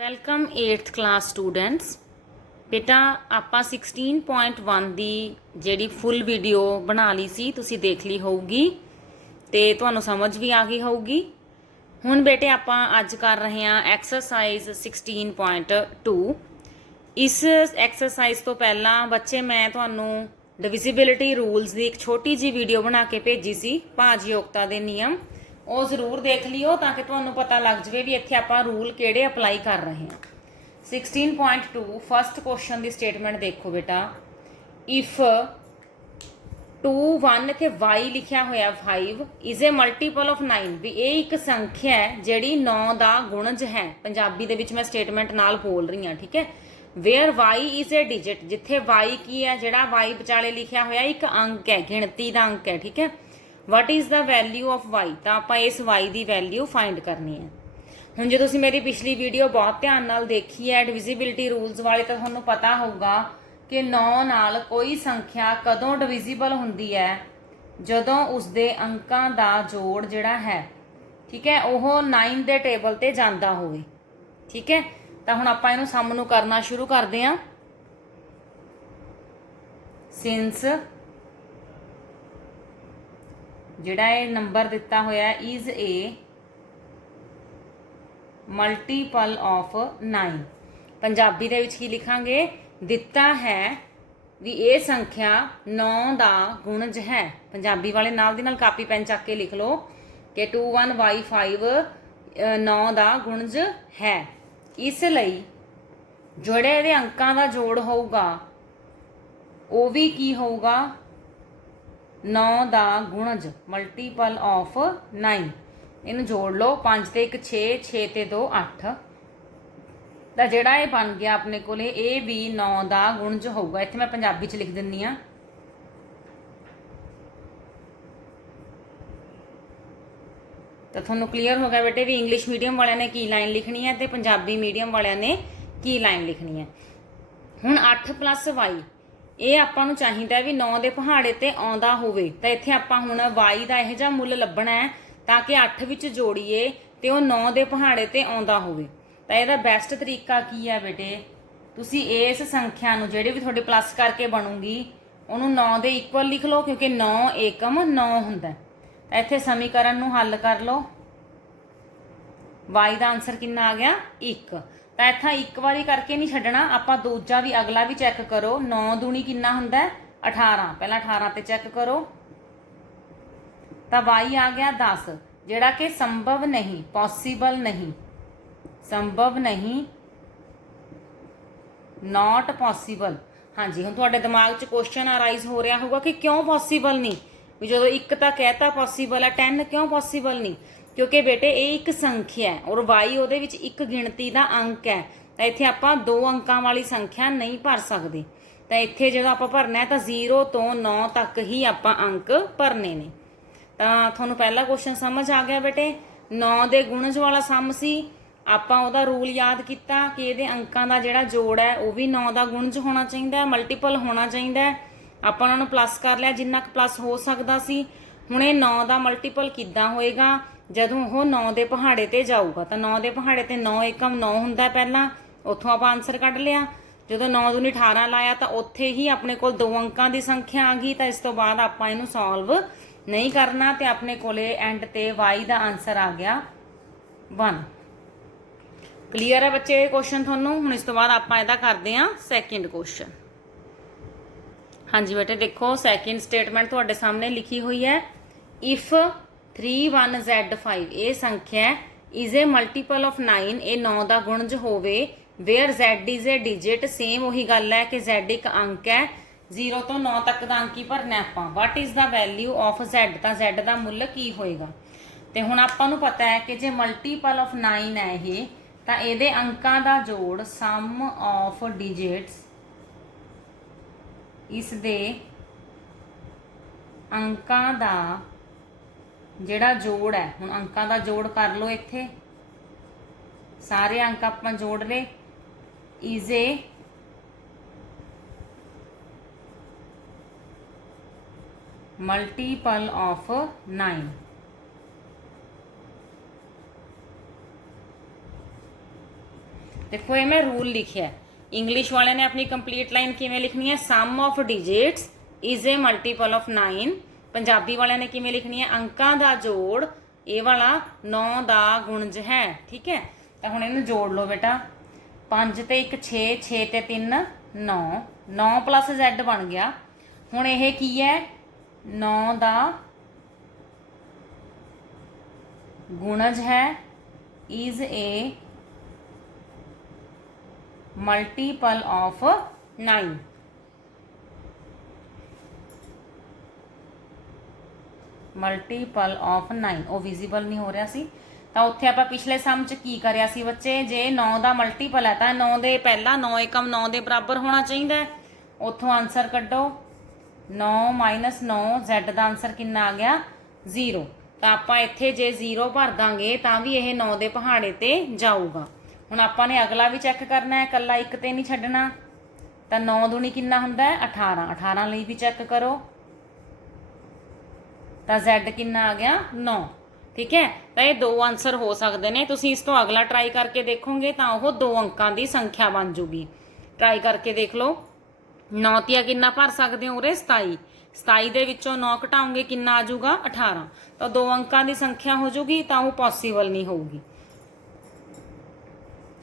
Welcome 8th class students. ਬੇਟਾ ਆਪਾਂ 16.1 ਦੀ ਜਿਹੜੀ ਫੁੱਲ ਵੀਡੀਓ ਬਣਾ ਲਈ ਸੀ, ਤੁਸੀਂ ਦੇਖ ਲਈ ਹੋਊਗੀ ਤੇ ਤੁਹਾਨੂੰ ਸਮਝ ਵੀ ਆ ਗਈ ਹੋਊਗੀ। ਹੁਣ ਬੇਟੇ ਆਪਾਂ ਅੱਜ ਕਰ ਰਹੇ ਹਾਂ ਐਕਸਰਸਾਈਜ਼ 16.2। ਇਸ ਐਕਸਰਸਾਈਜ਼ ਤੋਂ ਪਹਿਲਾਂ ਬੱਚੇ ਮੈਂ ਤੁਹਾਨੂੰ ਡਿਵਿਜ਼ੀਬਿਲਿਟੀ ਰੂਲਸ ਦੀ ਇੱਕ ਛੋਟੀ ਜੀ ਵੀਡੀਓ ਬਣਾ ਕੇ ਭੇਜੀ ਸੀ, ਭਾਜਯੋਗਤਾ ਦੇ ਨਿਯਮ। ਉਹ ਜ਼ਰੂਰ ਦੇਖ ਲਿਓ ਤਾਂ ਕਿ ਤੁਹਾਨੂੰ ਪਤਾ ਲੱਗ ਜਾਵੇ ਵੀ ਇੱਥੇ ਆਪਾਂ ਰੂਲ ਕਿਹੜੇ ਅਪਲਾਈ ਕਰ ਰਹੇ ਹਾਂ। 16.2 ਫਸਟ ਕੁਐਸਚਨ ਦੀ ਸਟੇਟਮੈਂਟ ਦੇਖੋ ਬੇਟਾ। ਇਫ 2 1 ਇੱਥੇ y ਲਿਖਿਆ ਹੋਇਆ 5 ਇਜ਼ ਏ ਮਲਟੀਪਲ ਆਫ 9, ਵੀ ਇਹ ਇੱਕ ਸੰਖਿਆ ਹੈ ਜਿਹੜੀ 9 ਦਾ ਗੁਣਜ ਹੈ। ਪੰਜਾਬੀ ਦੇ ਵਿੱਚ ਮੈਂ ਸਟੇਟਮੈਂਟ ਨਾਲ ਬੋਲ ਰਹੀ ਹਾਂ, ਠੀਕ ਹੈ। Where y is a digit, ਜਿੱਥੇ y ਕੀ ਹੈ, ਜਿਹੜਾ y ਵਿਚਾਲੇ ਲਿਖਿਆ ਹੋਇਆ ਇੱਕ ਅੰਕ ਹੈ, ਗਿਣਤੀ ਦਾ ਅੰਕ ਹੈ, ਠੀਕ ਹੈ। What is the value of y, ਤਾਂ ਆਪਾਂ ਇਸ y ਦੀ ਵੈਲਿਊ ਫਾਈਂਡ ਕਰਨੀ ਹੈ। ਹੁਣ ਜੇ ਤੁਸੀਂ ਮੇਰੀ ਪਿਛਲੀ ਵੀਡੀਓ ਬਹੁਤ ਧਿਆਨ ਨਾਲ ਦੇਖੀ ਹੈ ਡਿਵਿਜ਼ੀਬਿਲਿਟੀ ਰੂਲਸ ਵਾਲੀ, ਤਾਂ ਤੁਹਾਨੂੰ ਪਤਾ ਹੋਊਗਾ ਕਿ 9 ਨਾਲ ਕੋਈ ਸੰਖਿਆ ਕਦੋਂ ਡਿਵਿਜ਼ੀਬਲ ਹੁੰਦੀ ਹੈ, ਜਦੋਂ ਉਸਦੇ ਅੰਕਾਂ ਦਾ ਜੋੜ ਜਿਹੜਾ ਹੈ, ਠੀਕ ਹੈ, ਉਹ 9 ਦੇ ਟੇਬਲ ਤੇ ਜਾਂਦਾ ਹੋਵੇ, ਠੀਕ ਹੈ। ਤਾਂ ਹੁਣ ਆਪਾਂ ਇਹਨੂੰ ਸਮ ਨੂੰ ਕਰਨਾ ਸ਼ੁਰੂ ਕਰਦੇ ਹਾਂ। ਸਿੰਸ ਜਿਹੜਾ ਇਹ ਨੰਬਰ ਦਿੱਤਾ ਹੋਇਆ is a multiple of 9, Punjabi ਦੇ ਵਿੱਚ ਕੀ ਲਿਖਾਂਗੇ, ਦਿੱਤਾ ਹੈ ਵੀ ਇਹ ਸੰਖਿਆ 9 ਦਾ ਗੁਣਜ ਹੈ। ਪੰਜਾਬੀ ਵਾਲੇ ਨਾਲ ਦੀ ਨਾਲ ਕਾਪੀ ਪੈਨ ਚੱਕ ਕੇ ਲਿਖ ਲਓ ਕਿ 2 1 y 5 9 ਦਾ ਗੁਣਜ ਹੈ। ਇਸ ਲਈ ਜਿਹੜੇ ਇਹਦੇ ਅੰਕਾਂ ਦਾ ਜੋੜ ਹੋਊਗਾ ਉਹ ਵੀ ਕੀ ਹੋਊਗਾ, 9 ਦਾ ਗੁਣਜ, ਮਲਟੀਪਲ ਆਫ 9। ਇਹਨੂੰ ਜੋੜ ਲਓ, 5 ਤੇ 1 6, 6 ਤੇ 2 8, ਤਾਂ ਜਿਹੜਾ ਇਹ ਬਣ ਗਿਆ ਆਪਣੇ ਕੋਲੇ ਇਹ ਵੀ 9 ਦਾ ਗੁਣਜ ਹੋਊਗਾ। ਇੱਥੇ ਮੈਂ ਪੰਜਾਬੀ 'ਚ ਲਿਖ ਦਿੰਦੀ ਹਾਂ। ਤਾਂ ਤੁਹਾਨੂੰ ਕਲੀਅਰ ਹੋ ਗਿਆ ਬੇਟੇ ਵੀ ਇੰਗਲਿਸ਼ ਮੀਡੀਅਮ ਵਾਲਿਆਂ ਨੇ ਕੀ ਲਾਈਨ ਲਿਖਣੀ ਹੈ ਤੇ ਪੰਜਾਬੀ ਮੀਡੀਅਮ ਵਾਲਿਆਂ ਨੇ ਕੀ ਲਾਈਨ ਲਿਖਣੀ ਹੈ। ਹੁਣ 8 + y, ਇਹ ਆਪਾਂ ਨੂੰ ਚਾਹੀਦਾ ਵੀ 9 ਦੇ ਪਹਾੜੇ ਤੇ ਆਉਂਦਾ ਹੋਵੇ, ਤਾਂ ਇੱਥੇ ਆਪਾਂ ਹੁਣ y ਦਾ ਇਹੋ ਜਿਹਾ ਮੁੱਲ ਲੱਭਣਾ ਹੈ ਤਾਂ ਕਿ 8 ਵਿੱਚ ਜੋੜੀਏ ਤੇ ਉਹ 9 ਦੇ ਪਹਾੜੇ ਤੇ ਆਉਂਦਾ ਹੋਵੇ। ਤਾਂ ਇਹਦਾ ਬੈਸਟ ਤਰੀਕਾ ਕੀ ਹੈ ਬੇਟੇ, ਤੁਸੀਂ ਇਸ ਸੰਖਿਆ ਨੂੰ ਜਿਹੜੀ ਵੀ ਤੁਹਾਡੇ ਪਲੱਸ ਕਰਕੇ ਬਣੂਗੀ ਉਹਨੂੰ 9 ਦੇ ਇਕੁਅਲ ਲਿਖ ਲਓ, ਕਿਉਂਕਿ 9 ਏਕਮ 9 ਹੁੰਦਾ। ਤਾਂ ਇੱਥੇ ਸਮੀਕਰਨ ਨੂੰ ਹੱਲ ਕਰ ਲਓ। y ਦਾ ਆਨਸਰ ਕਿੰਨਾ ਆ ਗਿਆ, 1। ਤਾਂ ਇੱਥੇ ਇੱਕ ਵਾਰੀ ਕਰਕੇ ਨਹੀਂ ਛੱਡਣਾ, ਆਪਾਂ ਦੂਜਾ ਵੀ ਅਗਲਾ ਵੀ ਚੈੱਕ ਕਰੋ। 9 ਦੂਣੀ ਕਿੰਨਾ ਹੁੰਦਾ, 18। ਪਹਿਲਾਂ 18 ਤੇ ਚੈੱਕ ਕਰੋ, ਤਾਂ y ਆ ਗਿਆ 10, ਜਿਹੜਾ ਕਿ ਸੰਭਵ ਨਹੀਂ, ਪੋਸੀਬਲ ਨਹੀਂ, ਸੰਭਵ ਨਹੀਂ, ਨਾਟ ਪੋਸੀਬਲ। ਹਾਂਜੀ, ਹੁਣ ਤੁਹਾਡੇ ਦਿਮਾਗ 'ਚ ਕੁਐਸਚਨ ਅਰਾਈਜ਼ ਹੋ ਰਿਹਾ ਹੋਊਗਾ ਕਿ ਕਿਉਂ ਪੋਸੀਬਲ ਨਹੀਂ, ਵੀ ਜਦੋਂ 1 ਤਾਂ ਕਹਿਤਾ ਪੋਸੀਬਲ ਹੈ, 10 ਕਿਉਂ ਪੋਸੀਬਲ ਨਹੀਂ? ਕਿਉਂਕਿ ਬੇਟੇ ਇਹ ਇੱਕ ਸੰਖਿਆ ਹੈ ਔਰ y ਉਹਦੇ ਵਿੱਚ ਇੱਕ ਗਿਣਤੀ ਦਾ ਅੰਕ ਹੈ, ਤਾਂ ਇੱਥੇ ਆਪਾਂ 2 ਅੰਕਾਂ ਵਾਲੀ ਸੰਖਿਆ ਨਹੀਂ ਭਰ ਸਕਦੇ। ਤਾਂ ਇੱਥੇ ਜਦੋਂ ਆਪਾਂ ਭਰਨਾ ਹੈ ਤਾਂ 0 ਤੋਂ 9 ਤੱਕ ਹੀ ਆਪਾਂ ਅੰਕ ਭਰਨੇ ਨੇ। ਤਾਂ ਤੁਹਾਨੂੰ ਪਹਿਲਾ ਕੁਐਸਚਨ ਸਮਝ ਆ ਗਿਆ ਬੇਟੇ। 9 ਦੇ ਗੁਣਜ ਵਾਲਾ ਸਮ ਸੀ, ਆਪਾਂ ਉਹਦਾ ਰੂਲ ਯਾਦ ਕੀਤਾ ਕਿ ਇਹਦੇ ਅੰਕਾਂ ਦਾ ਜਿਹੜਾ ਜੋੜ ਹੈ ਉਹ ਵੀ 9 ਦਾ ਗੁਣਜ ਹੋਣਾ ਚਾਹੀਦਾ, ਮਲਟੀਪਲ ਹੋਣਾ ਚਾਹੀਦਾ। ਆਪਾਂ ਉਹਨਾਂ ਨੂੰ ਪਲੱਸ ਕਰ ਲਿਆ ਜਿੰਨਾ ਕੁ ਪਲੱਸ ਹੋ ਸਕਦਾ ਸੀ। ਹੁਣ ਇਹ 9 ਦਾ ਮਲਟੀਪਲ ਕਿੱਦਾਂ ਹੋਏਗਾ, ਜਦੋਂ ਉਹ 9 ਦੇ ਪਹਾੜੇ ਤੇ ਜਾਊਗਾ। ਤਾਂ 9 ਦੇ ਪਹਾੜੇ ਤੇ 9 ਏਕਮ 9 ਹੁੰਦਾ, ਪਹਿਲਾਂ ਉੱਥੋਂ ਆਪਾਂ ਆਨਸਰ ਕੱਢ ਲਿਆ। ਜਦੋਂ 9 ਦੂਣੀ 18 ਲਾਇਆ ਤਾਂ ਉੱਥੇ ਹੀ ਆਪਣੇ ਕੋਲ 2 ਅੰਕਾਂ ਦੀ ਸੰਖਿਆ ਆ ਗਈ। ਤਾਂ ਇਸ ਤੋਂ ਬਾਅਦ ਆਪਾਂ ਇਹਨੂੰ ਸੋਲਵ ਨਹੀਂ ਕਰਨਾ ਤੇ ਆਪਣੇ ਕੋਲੇ ਐਂਡ ਤੇ y ਦਾ ਆਨਸਰ ਆ ਗਿਆ 1। ਕਲੀਅਰ ਹੈ ਬੱਚੇ ਇਹ ਕੁਐਸਚਨ ਤੁਹਾਨੂੰ? ਹੁਣ ਇਸ ਤੋਂ ਬਾਅਦ ਆਪਾਂ ਇਹਦਾ ਕਰਦੇ ਹਾਂ ਸੈਕਿੰਡ ਕੁਐਸਚਨ। ਹਾਂਜੀ ਬੇਟੇ ਦੇਖੋ, ਸੈਕਿੰਡ ਸਟੇਟਮੈਂਟ ਤੁਹਾਡੇ ਸਾਹਮਣੇ ਲਿਖੀ ਹੋਈ ਹੈ। ਇਫ 3 1 z 5, ਇਹ ਸੰਖਿਆ ਇਜ਼ ਏ ਮਲਟੀਪਲ ਆਫ 9, ਇਹ 9 ਦਾ ਗੁਣਜ ਹੋਵੇ। Where z is a digit, same ਉਹੀ ਗੱਲ ਹੈ ਕਿ z ਇੱਕ ਅੰਕ ਹੈ, 0 ਤੋਂ 9 ਤੱਕ ਦਾ ਅੰਕ ਹੀ ਭਰਨਾ ਆਪਾਂ। What is the value of z, ਤਾਂ z ਦਾ ਮੁੱਲ ਕੀ ਹੋਏਗਾ। ਤੇ ਹੁਣ ਆਪਾਂ ਨੂੰ ਪਤਾ ਹੈ ਕਿ ਜੇ ਮਲਟੀਪਲ ਆਫ 9 ਹੈ ਇਹ, ਤਾਂ ਇਹਦੇ ਅੰਕਾਂ ਦਾ ਜੋੜ ਸਮ ਆਫ ਡਿਜਿਟਸ, ਇਸ ਦੇ ਅੰਕਾਂ ਦਾ ਜਿਹੜਾ ਜੋੜ ਹੈ, ਹੁਣ ਅੰਕਾਂ ਦਾ ਜੋੜ ਕਰ ਲਓ। ਇੱਥੇ ਸਾਰੇ ਅੰਕ ਆਪਾਂ ਜੋੜ ਲਏ। ਇਜ਼ ਏ ਮਲਟੀਪਲ ਆਫ 9, देखो ये मैं रूल लिखिया है। इंग्लिश वाले ने अपनी कंप्लीट लाइन किवें लिखनी है, sum of digits is a multiple of 9। Punjabi वाले ने किवें लिखनी है, अंकां दा जोड़ ये वाला 9 दा गुणज है। ठीक है, तो हुण इहनूं जोड़ लो बेटा, 5 ते 1 6, 6 ते 3 9, 9 प्लस Z बन गया। हुण ये की है, 9 दा गुणज है, is a multiple of 9। Multiple of 9 ਉਹ ਵਿਜ਼ੀਬਲ ਨਹੀਂ ਹੋ ਰਿਹਾ ਸੀ। ਤਾਂ ਉੱਥੇ ਆਪਾਂ ਪਿਛਲੇ ਸਮ ਚ ਕੀ ਕਰਿਆ ਸੀ ਬੱਚੇ, ਜੇ 9 ਦਾ ਮਲਟੀਪਲ ਹੈ ਤਾਂ 9 ਦੇ ਪਹਿਲਾ 9 ਏਕਮ 9 ਦੇ ਬਰਾਬਰ ਹੋਣਾ ਚਾਹੀਦਾ ਹੈ। ਉੱਥੋਂ ਆਨਸਰ ਕੱਢੋ, 9 - 9 Z ਦਾ ਆਨਸਰ ਕਿੰਨਾ ਆ ਗਿਆ 0। ਤਾਂ ਆਪਾਂ ਇੱਥੇ ਜੇ 0 ਭਰ ਦਾਂਗੇ ਤਾਂ ਵੀ ਇਹ 9 ਦੇ ਪਹਾੜੇ ਤੇ ਜਾਊਗਾ। ਹੁਣ ਆਪਾਂ ਨੇ ਅਗਲਾ ਵੀ ਚੈੱਕ ਕਰਨਾ ਹੈ, ਇਕੱਲਾ ਇੱਕ ਤੇ ਨਹੀਂ ਛੱਡਣਾ। ਤਾਂ 9 ਦੂਣੀ ਕਿੰਨਾ ਹੁੰਦਾ ਹੈ 18, 18 ਲਈ ਵੀ ਚੈੱਕ ਕਰੋ ਤਾਂ Z ਕਿੰਨਾ ਆ ਗਿਆ 9। ठीक है, तो ये 2 आंसर हो सकते हैं। तुसीं इस तो अगला ट्राई करके देखोगे तो वह 2 अंकों की संख्या बन जूगी। ट्राई करके देख लो, 9 तिया किन्ना भर सकते हो उरे 27, 27 दे विचों 9 घटाओगे किन्ना आ जाऊगा 18, तो 2 अंकों की संख्या हो जूगी, तो वह पॉसीबल नहीं होगी।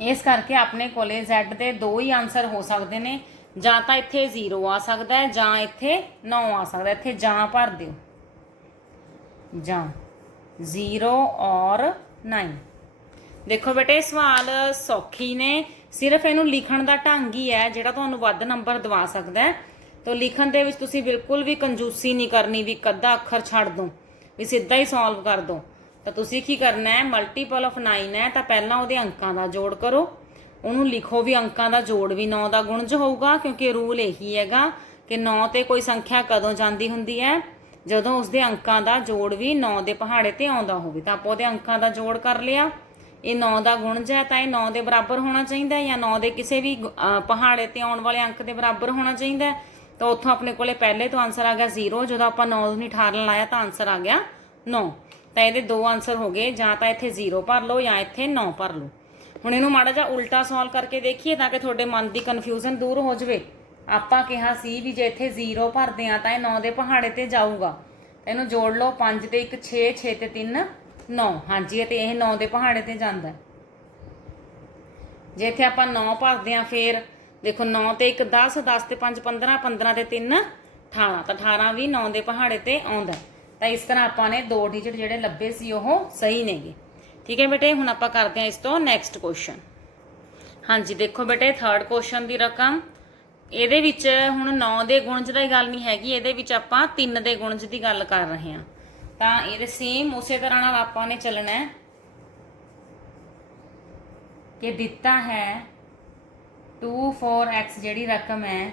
इस करके अपने कोले Z के 2 ही आंसर हो सकते हैं, जां तां इत्थे 0 आ सकता है, जां इत्थे 9 आ सकता है। इत्थे जां भर दिओ, जां 0 और 9। देखो बेटे सवाल सौखी ने, सिर्फ इनू लिखण दा ढंग ही है जिहड़ा तुहानूं वध नंबर दवा सकदा है। तो लिखण दे विच तुसीं बिल्कुल भी कंजूसी नहीं करनी भी कद्दा अखर छड्ड दो, भी सीधा ही सॉल्व कर दो। तो तुसीं की करना है, मल्टीपल ऑफ 9 है तो पहलां उहदे अंकां दा जोड़ करो, उहनूं लिखो भी अंकां दा जोड़ भी 9 दा गुणज होऊगा, क्योंकि रूल यही हैगा कि 9 ते कोई संख्या कदों जांदी हुंदी है ਜਦੋਂ ਉਸਦੇ ਅੰਕਾਂ ਦਾ ਜੋੜ ਵੀ 9 ਦੇ ਪਹਾੜੇ ਤੇ ਆਉਂਦਾ ਹੋਵੇ। ਤਾਂ ਆਪਾਂ ਉਹਦੇ ਅੰਕਾਂ ਦਾ ਜੋੜ ਕਰ ਲਿਆ, ਇਹ 9 ਦਾ ਗੁਣਜ ਹੈ ਤਾਂ ਇਹ 9 ਦੇ ਬਰਾਬਰ ਹੋਣਾ ਚਾਹੀਦਾ, ਜਾਂ 9 ਦੇ ਕਿਸੇ ਵੀ ਪਹਾੜੇ ਤੇ ਆਉਣ ਵਾਲੇ ਅੰਕ ਦੇ ਬਰਾਬਰ ਹੋਣਾ ਚਾਹੀਦਾ। ਤਾਂ ਉੱਥੋਂ ਆਪਣੇ ਕੋਲੇ ਪਹਿਲੇ ਤੋਂ ਆਨਸਰ ਆ ਗਿਆ 0, ਜਦੋਂ ਆਪਾਂ 9 ਨੂੰ 18 ਲਾਇਆ ਤਾਂ ਆਨਸਰ ਆ ਗਿਆ 9। ਤਾਂ ਇਹਦੇ 2 ਆਨਸਰ ਹੋ ਗਏ, ਜਾਂ ਤਾਂ ਇੱਥੇ 0 ਭਰ ਲਓ ਜਾਂ ਇੱਥੇ 9 ਭਰ ਲਓ। ਹੁਣ ਇਹਨੂੰ ਮਾੜਾ ਜਿਹਾ ਉਲਟਾ ਸੋਲਵ ਕਰਕੇ ਦੇਖੀਏ ਤਾਂ ਕਿ ਤੁਹਾਡੇ ਮਨ ਦੀ ਕਨਫਿਊਜ਼ਨ ਦੂਰ ਹੋ ਜਾਵੇ। ਆਪਾਂ ਕਿਹਾ ਸੀ ਵੀ ਜੇ ਇੱਥੇ 0 ਭਰਦੇ ਆ ਤਾਂ ਇਹ 9 ਦੇ ਪਹਾੜੇ ਤੇ ਜਾਊਗਾ। ਇਹਨੂੰ ਜੋੜ ਲਓ, 5 ਤੇ 1 6, 6 ਤੇ 3 9। ਹਾਂਜੀ, ਤੇ ਇਹ 9 ਦੇ ਪਹਾੜੇ ਤੇ ਜਾਂਦਾ। ਜੇ ਇੱਥੇ ਆਪਾਂ 9 ਭਰਦੇ ਆ ਫਿਰ ਦੇਖੋ 9 ਤੇ 1 10, 10 ਤੇ 5 15, 15 ਤੇ 3 18, ਤਾਂ 18 ਵੀ 9 ਦੇ ਪਹਾੜੇ ਤੇ ਆਉਂਦਾ। ਤਾਂ ਇਸ ਤਰ੍ਹਾਂ ਆਪਾਂ ਨੇ 2 ਡਿਜਿਟ ਜਿਹੜੇ ਲੱਭੇ ਸੀ ਉਹ ਸਹੀ ਨੇਗੇ। ਠੀਕ ਹੈ ਬੇਟੇ, ਹੁਣ ਆਪਾਂ ਕਰਦੇ ਹਾਂ ਇਸ ਤੋਂ ਨੈਕਸਟ ਕੁਐਸਚਨ। ਹਾਂਜੀ ਦੇਖੋ ਬੇਟੇ, 3rd ਕੁਐਸਚਨ ਦੀ ਰਕਮ ਇਹਦੇ ਵਿੱਚ ਹੁਣ 9 ਦੇ ਗੁਣਜ ਦੀ ਗੱਲ ਨਹੀਂ ਹੈਗੀ, ਇਹਦੇ ਵਿੱਚ ਆਪਾਂ 3 ਦੇ ਗੁਣਜ ਦੀ ਗੱਲ ਕਰ ਰਹੇ ਹਾਂ। ਤਾਂ ਇਹਦੇ ਸੇਮ ਉਸੇ ਤਰ੍ਹਾਂ ਨਾਲ ਆਪਾਂ ਨੇ ਚੱਲਣਾ ਹੈ ਕਿ ਦਿੱਤਾ ਹੈ 2 4x ਜਿਹੜੀ ਰਕਮ ਹੈ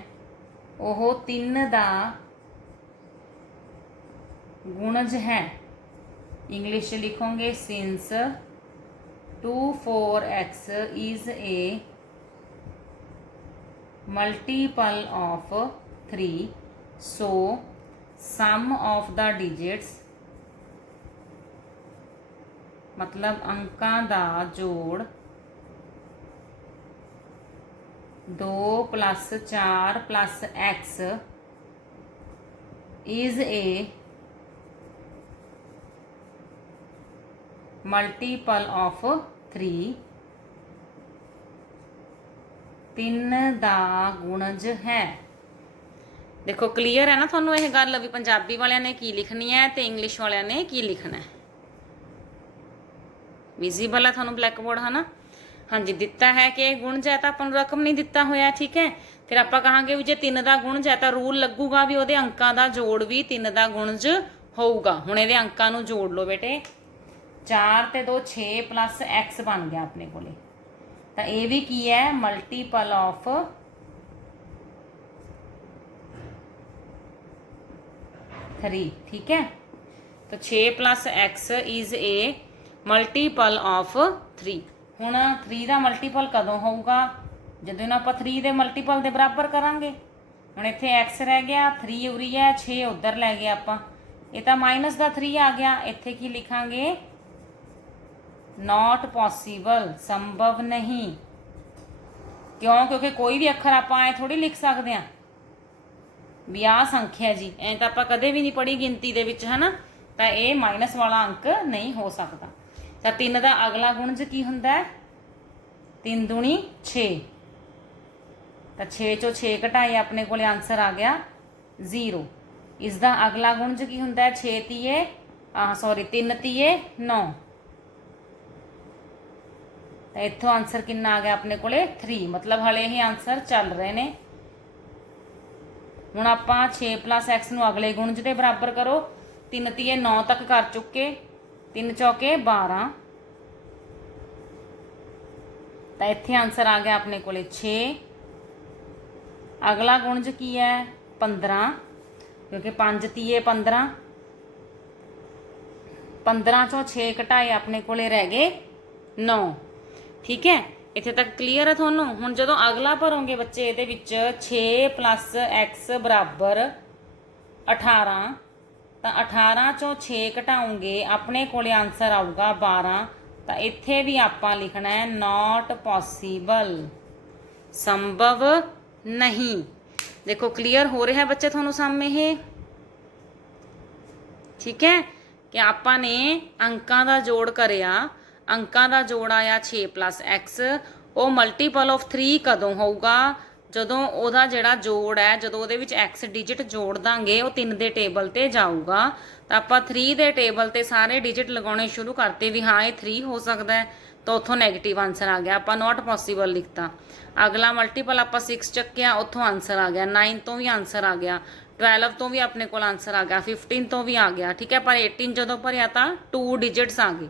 ਉਹ 3 ਦਾ ਗੁਣਜ ਹੈ। ਇੰਗਲਿਸ਼ 'ਚ ਲਿਖੋਗੇ since 2 4x is a multiple of 3, so sum of the digits मतलब अंकां दा जोड़ 2 + 4 + x is a multiple of 3, 3 ਦਾ ਗੁਣਜ ਹੈ। ਦੇਖੋ ਕਲੀਅਰ ਹੈ ਨਾ ਤੁਹਾਨੂੰ ਇਹ ਗੱਲ ਵੀ ਪੰਜਾਬੀ ਵਾਲਿਆਂ ਨੇ ਕੀ ਲਿਖਣੀ ਹੈ ਤੇ ਇੰਗਲਿਸ਼ ਵਾਲਿਆਂ ਨੇ ਕੀ ਲਿਖਣਾ ਹੈ। ਵਿਜ਼ੀਬਲ ਹੈ ਤੁਹਾਨੂੰ ਬਲੈਕ ਬੋਰਡ ਹੈ ਨਾ। ਹਾਂਜੀ, ਦਿੱਤਾ ਹੈ ਕਿ ਗੁਣਜ ਹੈ ਤਾਂ ਆਪਾਂ ਨੂੰ ਰਕਮ ਨਹੀਂ ਦਿੱਤਾ ਹੋਇਆ। ਠੀਕ ਹੈ, ਫਿਰ ਆਪਾਂ ਕਹਾਂਗੇ ਵੀ ਜੇ 3 ਦਾ ਗੁਣਜ ਹੈ ਤਾਂ ਰੂਲ ਲੱਗੂਗਾ ਵੀ ਉਹਦੇ ਅੰਕਾਂ ਦਾ ਜੋੜ ਵੀ 3 ਦਾ ਗੁਣਜ ਹੋਊਗਾ। ਹੁਣ ਇਹਦੇ ਅੰਕਾਂ ਨੂੰ ਜੋੜ ਲਓ ਬੇਟੇ, 4 ਤੇ 2 6 + x ਬਣ ਗਿਆ ਆਪਣੇ ਕੋਲੇ। ਤਾਂ ਇਹ ਵੀ ਕੀ ਹੈ ਮਲਟੀਪਲ ਆਫ 3। ਠੀਕ ਹੈ, ਤਾਂ 6 + x is a multiple of 3। ਹੁਣ 3 ਦਾ ਮਲਟੀਪਲ ਕਦੋਂ ਹੋਊਗਾ, ਜਦੋਂ ਇਹਨੂੰ ਆਪਾਂ 3 ਦੇ ਮਲਟੀਪਲ ਦੇ ਬਰਾਬਰ ਕਰਾਂਗੇ। ਹੁਣ ਇੱਥੇ x ਰਹਿ ਗਿਆ, 3 ਉਰੀ ਹੈ, 6 ਉੱਧਰ ਲੈ ਗਏ ਆਪਾਂ, ਇਹ ਤਾਂ ਮਾਈਨਸ ਦਾ 3 ਆ ਗਿਆ। ਇੱਥੇ ਕੀ ਲਿਖਾਂਗੇ, नॉट पॉसिबल, संभव नहीं। क्यों? क्योंकि कोई भी अखर आप ऐ थोड़ी लिख सकते हैं भी आ संख्या जी, ऐ तो आप कदे भी नहीं पढ़ी गिनती दे विच, है ना। तो ये माइनस वाला अंक नहीं हो सकता। तो 3 का अगला गुणज की हुंदा है? 3 दूनी 6। तो 6 चों 6 घटाए अपने को आंसर आ गया 0। इसका अगला गुणज की हुंदा है? 6 तीए 3 तीए 9। तो इत्थों आंसर कितना आ गया अपने को 3। मतलब हले ही आंसर चल रहे ने। हुण आपां 6 प्लस एक्स नूं अगले गुणज के बराबर करो। 3 तीए 9 तक कर चुके, 3 चौके 12। तो इत्थे आंसर आ गया अपने को 6। अगला गुणज की है? 15, क्योंकि 5 तीए 15। 15 चों 6 घटाए अपने को रह गए 9। ठीक है, इत्थे तक क्लीयर है थोनों। हुण जदों अगला भरोगे बच्चे इहदे विच 6 प्लस एक्स बराबर 18, तो 18 चों 6 घटाओगे अपने को आंसर आऊगा 12। तो इत्थे भी आपां लिखना है नॉट पॉसीबल, संभव नहीं। देखो क्लीयर हो रहा है बच्चे थोनों सामने ये? ठीक है, कि आपां ने अंकां दा जोड़ करिया, अंकां दा जोड़ आया 6 प्लस एक्स। वो मल्टीपल ऑफ 3 कदों होऊगा? जदों ओहदा जिहड़ा जोड़ है, जदों ओहदे विच एक्स डिजिट जोड़ दांगे वो 3 दे टेबल ते जाऊगा। तो आपां 3 दे टेबल ते सारे डिजिट लगाने शुरू करते भी हाँ ये 3 हो सकता है। तो उत्थों नैगेटिव आंसर आ गया, आपां नॉट पॉसीबल लिखता। अगला मल्टीपल आपां 6 चक्या, उत्थों आंसर आ गया। 9 तो भी आंसर आ गया, 12 तो भी अपने को आंसर आ गया, 15 तो भी आ गया। ठीक है, पर 18 जदों भरिया तो 2 डिजिट्स आ गए,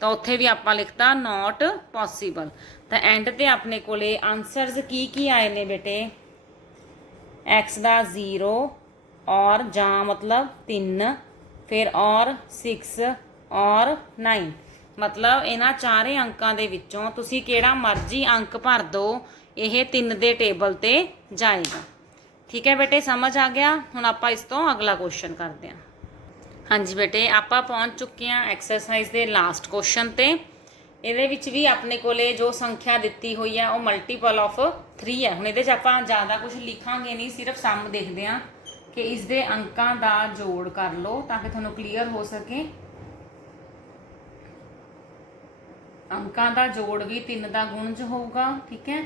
तो उत्थे भी आपां लिखता नॉट पॉसीबल। तो एंड ते अपने को आंसरस की आए ने बेटे? एक्स का 0 और जा मतलब 3, फिर और 6 और 9। मतलब इन्हां चारे अंकां दे विचों तुसी किहड़ा मर्जी अंक भर दो, यह 3 दे टेबल ते जाएगा। ठीक है बेटे, समझ आ गया? हुण आपां इस तो अगला क्वेश्चन करते हैं। हाँ जी बेटे, आपां पहुँच चुके हैं एक्सरसाइज के लास्ट क्वेश्चन ते। ਇਹਦੇ ਵਿੱਚ भी अपने को जो संख्या दी हुई है वो मल्टीपल ऑफ 3 है। हुण ਇਹਦੇ 'ਚ ਆਪਾਂ ज़्यादा कुछ लिखांगे नहीं, सिर्फ सम देखते हैं कि इसके अंकों का जोड़ कर लो ताकि थोड़ा क्लीयर हो सके। अंकों का जोड़ भी 3 का गुणज होगा। ठीक है,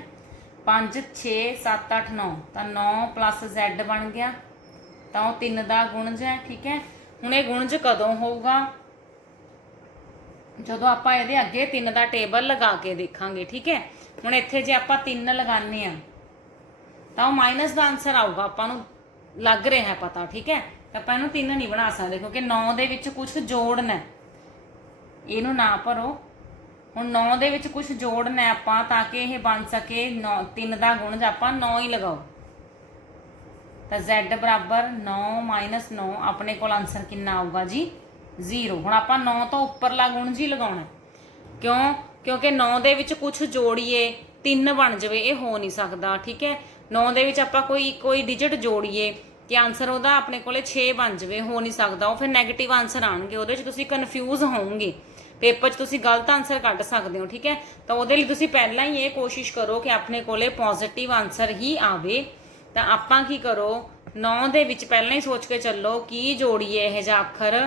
5 6 7 8 9, तो 9 प्लस Z बन गया, तो 3 का गुणज है। ठीक है, हुण ये गुणज कदों होगा? जदों आपां इहदे अगे 3 का टेबल लगा के देखांगे। ठीक है, हुण इत्थे जे आपां 3 लगाने आ तो माइनस का आंसर आऊगा, आपां नूं लग रहा है पता। ठीक है, तो आपां इहनूं 3 नहीं बना सकते क्योंकि 9 दे विच कुछ जोड़ना है, इहनूं ना भरो। हुण 9 दे विच कुछ जोड़ना है आपां ताकि यह बन सके 9, 3 का गुणज आपां 9 ही लगाओ। तो Z बराबर 9 माइनस 9, अपने को आंसर कितना आऊगा जी? 0। हुण आपां 9 तो उपरला गुणज ही लगाउणा, क्यों? क्योंकि 9 दे विच कुछ जोड़िए 3 बन जाए, ये हो नहीं सकता। ठीक है, 9 दे विच आपां कोई डिजिट जोड़िए कि आंसर वह अपने को 6 बन जाए, हो नहीं सकता। वो फिर नैगेटिव आंसर आएंगे, वो तुसीं कन्फ्यूज होवोगे, पेपर 'च तुसीं गलत आंसर कढ़ सकते हो। ठीक है, तो वो तुसीं पहला ही ये कोशिश करो कि अपने को पॉजिटिव आंसर ही आवे। तो आपां की करो, 9 दे विच पहला ही सोच के चलो कि जोड़िए यह जिहा अखर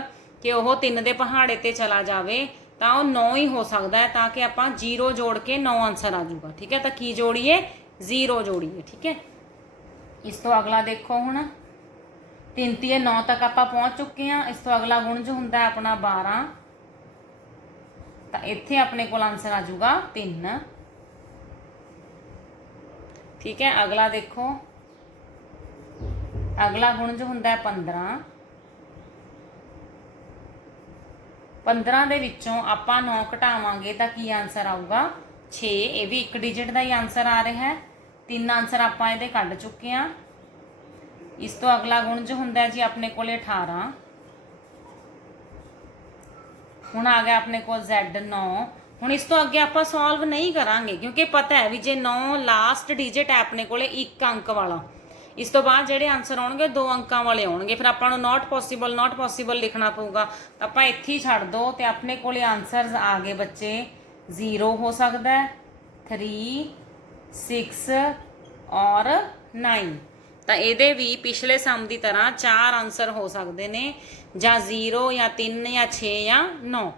कि वह 3 के पहाड़े ते चला जाए, तो वह 9 ही हो सकता है, ताकि आप 0 जोड़ के 9 आंसर आ जाऊगा। ठीक है, तो की जोड़िए? 0 जोड़िए। ठीक है, इस तो अगला देखो, हुण 3 तीए 9 तक आप पहुँच चुके हैं। इस तो अगला गुणज हुंदा है अपना 12, तो इत्थे अपने को आंसर आ जाऊगा 3। ठीक है, अगला देखो, अगला गुणज हुंदा है 15। 15 दे विचों आपां 9 घटावांगे तो की आंसर आऊगा? 6। ये भी एक डिजिट का ही आंसर आ रहा है। 3 आंसर आपां इहदे कढ चुके हैं। इस तो अगला गुणज हुंदा है जी अपने को 18। हुण आ गया अपने को Z 9। हुण इस तो अगे आपां सॉल्व नहीं करांगे क्योंकि पता है भी जे 9 लास्ट डिजिट है अपने को 1 अंक वाला, इस तो बाद ਜਿਹੜੇ आंसर आउणगे 2 अंकों वाले आउणगे, फिर आपां नूं नॉट पॉसीबल लिखना पऊगा। तो आपां इत्थे ही छड्ड दो, तो अपने को आंसर आ गए बच्चे 0 हो सकता है, 3, 6 ਔਰ 9। ਤਾਂ ਇਹਦੇ ਵੀ ਪਿਛਲੇ ਸਮ ਦੀ ਤਰ੍ਹਾਂ 4 ਆਨਸਰ ਹੋ ਸਕਦੇ ਨੇ, ਜਾਂ 0 ਜਾਂ 3 ਜਾਂ 6 ਜਾਂ 9।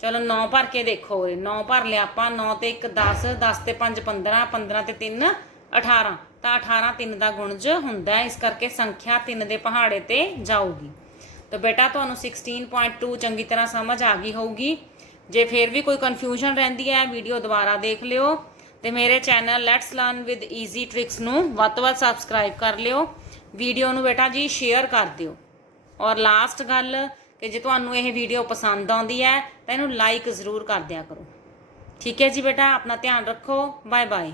ਚਲੋ 9 ਭਰ ਕੇ ਦੇਖੋ, 9 ਭਰ ਲਿਆ ਆਪਾਂ। 9 ਤੇ 1 10, 10 ਤੇ 5 15, 15 ਤੇ 3 18। ਤਾਂ 18 3 ਦਾ ਗੁਣਜ ਹੁੰਦਾ ਹੈ, ਇਸ ਕਰਕੇ ਸੰਖਿਆ 3 ਦੇ ਪਹਾੜੇ ਤੇ ਜਾਊਗੀ। ਤਾਂ ਬੇਟਾ ਤੁਹਾਨੂੰ 16.2 ਚੰਗੀ ਤਰ੍ਹਾਂ ਸਮਝ ਆ ਗਈ ਹੋਊਗੀ। ਜੇ ਫਿਰ ਵੀ ਕੋਈ ਕਨਫਿਊਜ਼ਨ ਰਹਿੰਦੀ ਹੈ, ਵੀਡੀਓ ਦੁਬਾਰਾ ਦੇਖ ਲਿਓ, ਤੇ ਮੇਰੇ channel let's learn with easy tricks ਨੂੰ ਵੱਧ ਤੋਂ ਵੱਧ ਸਬਸਕ੍ਰਾਈਬ ਕਰ ਲਿਓ। ਵੀਡੀਓ ਨੂੰ ਬੇਟਾ ਜੀ ਸ਼ੇਅਰ ਕਰ ਦਿਓ। ਔਰ ਲਾਸਟ ਗੱਲ ਕਿ ਜੇ ਤੁਹਾਨੂੰ ਇਹ ਵੀਡੀਓ ਪਸੰਦ ਆਉਂਦੀ ਹੈ ਤਾਂ ਇਹਨੂੰ ਲਾਈਕ ਜ਼ਰੂਰ ਕਰ ਦਿਆ ਕਰੋ। ਠੀਕ ਹੈ ਜੀ ਬੇਟਾ, ਆਪਣਾ ਧਿਆਨ ਰੱਖੋ। Bye bye.